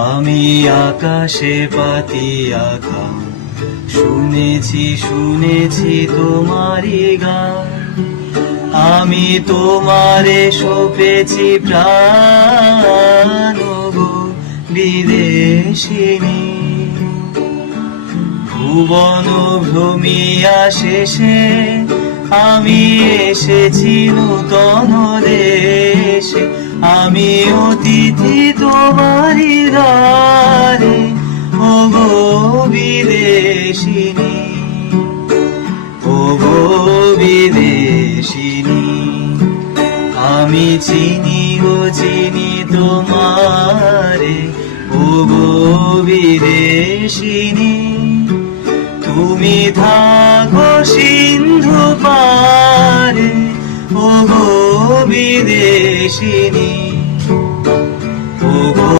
আমি আকাশে পাতি আঁকা, শুনেছি শুনেছি তোমারই গান। আমি তোমারে সপেছি প্রাণ গো বিদেশিনী। ভুবন ভ্রমিয়া শেষে আমি এসেছি নূতন দেশে। আমি অতিথি তোমারি দ্বারে, ও গো বিদেশিনী, ও গো বিদেশিনী। আমি চিনি গো চিনি তোমারে, ও গো বিদেশিনী। তুমি থাকো সিন্ধু পারে, ও গো বিদেশিনী, ও গো